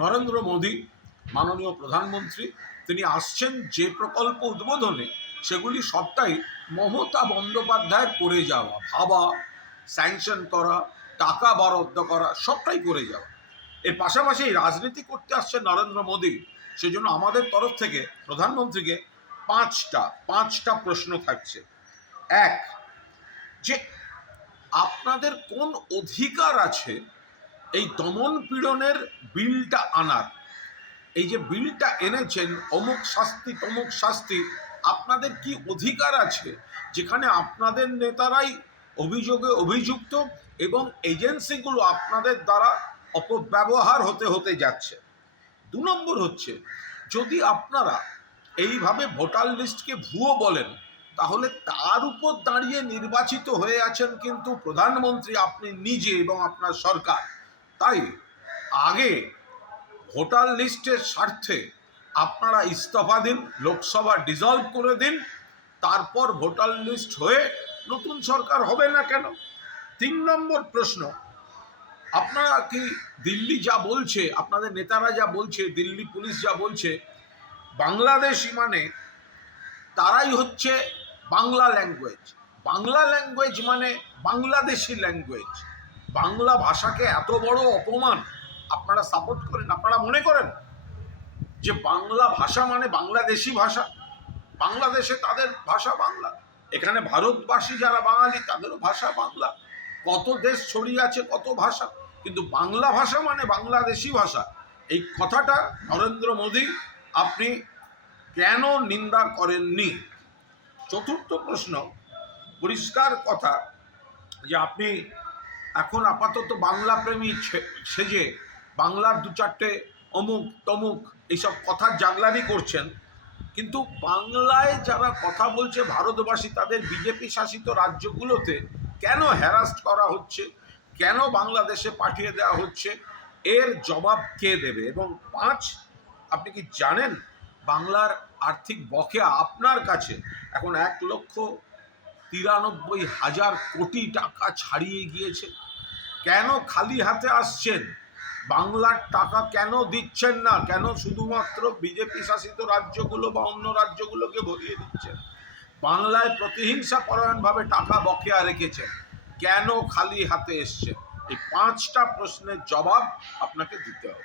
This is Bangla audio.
নরেন্দ্র মোদী মাননীয় প্রধানমন্ত্রী তিনি আসছেন যে প্রকল্প উদ্বোধনে সেগুলি সবটাই মমতা বন্দ্যোপাধ্যায়ের করে যাওয়া, ভাবা, স্যাংশন করা, টাকা বরাদ্দ করা, সবটাই করে যাওয়া। এর পাশাপাশি রাজনীতি করতে আসছে নরেন্দ্র মোদী, সেজন্য আমাদের তরফ থেকে প্রধানমন্ত্রীকে পাঁচটা প্রশ্ন থাকছে। এক, যে আপনাদের কোন অধিকার আছে এই দমন পীড়নের বিলটা আনার? এই যে বিলটা এনেছেন, অমুক শাস্তি তমুক শাস্তি, আপনাদের কি অধিকার আছে যেখানে আপনাদের নেতারাই অভিযোগে অভিযুক্ত এবং এজেন্সিগুলো আপনাদের দ্বারা অপব্যবহার হতে হতে যাচ্ছে? 2 নম্বর হচ্ছে, যদি আপনারা এইভাবে ভোটার লিস্টকে ভুয়ো বলেন, তাহলে তার উপর দাঁড়িয়ে নির্বাচিত হয়ে আছেন কিন্তু প্রধানমন্ত্রী আপনি নিজে এবং আপনার সরকার। তাই আগে ভোটার লিস্টের স্বার্থে আপনারা ইস্তফা দিন, লোকসভা ডিসলভ করে দিন, তারপর ভোটার লিস্ট হয়ে নতুন সরকার হবে না কেন? 3 নম্বর প্রশ্ন, আপনারা কি দিল্লি যা বলছে, আপনাদের নেতারা যা বলছে, দিল্লি পুলিশ যা বলছে, বাংলাদেশি মানে তারাই হচ্ছে বাংলা ল্যাঙ্গুয়েজ, বাংলা ল্যাঙ্গুয়েজ মানে বাংলাদেশি ল্যাঙ্গুয়েজ, বাংলা ভাষাকে এত বড় অপমান আপনারা সাপোর্ট করেন? আপনারা মনে করেন যে বাংলা ভাষা মানে বাংলাদেশি ভাষা? বাংলাদেশে তাদের ভাষা বাংলা, এখানে ভারতবাসী যারা বাঙালি তাদেরও ভাষা বাংলা, কত দেশ ছড়িয়ে আছে কত ভাষা, কিন্তু বাংলা ভাষা মানে বাংলাদেশি ভাষা। এই কথাটা নরেন্দ্র মোদী আপনি কেন নিন্দা করেননি? চতুর্থ প্রশ্ন, পরিষ্কার কথা যে আপনি এখন আপাতত বাংলা প্রেমী সেজে বাংলার 2-4টে অমুক তমুক এইসব কথার জাগলারি করছেন, কিন্তু বাংলায় যারা কথা বলছে ভারতবাসী, তাদের বিজেপি শাসিত রাজ্যগুলোতে কেন হ্যারাস্ট করা হচ্ছে, কেন বাংলাদেশে পাঠিয়ে দেওয়া হচ্ছে, এর জবাব কে দেবে? এবং 5, আপনি কি জানেন বাংলার আর্থিক বকেয়া আপনার কাছে এখন 1,93,000 কোটি টাকা ছাড়িয়ে গিয়েছে? কেন খালি হাতে আসছেন? বাংলার টাকা কেন দিচ্ছেন না? কেন শুধুমাত্র বিজেপি শাসিত রাজ্যগুলো বা অন্য রাজ্যগুলোকে ভরিয়ে দিচ্ছেন? বাংলায় প্রতিহিংসা পরায়ণভাবে টাকা বকেয়া রেখেছেন, কেন খালি হাতে এসছেন? এই 5টা প্রশ্নের জবাব আপনাকে দিতে হবে।